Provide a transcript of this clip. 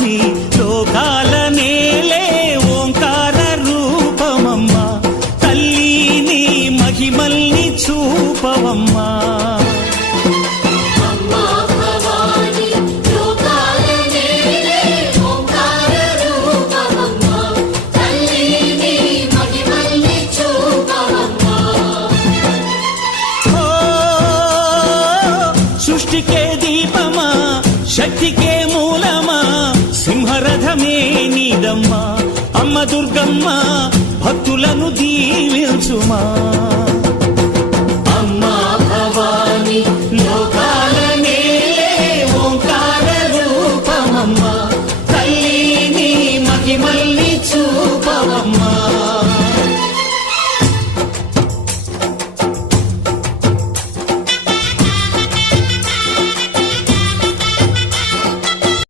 భవానీ లోకాల నేలే ఓంకార రూపమమ్మా తల్లి నీ మహిమల్ని చూపవమ్మా సృష్టికే దీపమా శక్తికే మూలమా సింహరథమే నీదమ్మా అమ్మ దుర్గమ్మ భక్తులను దీవించుమా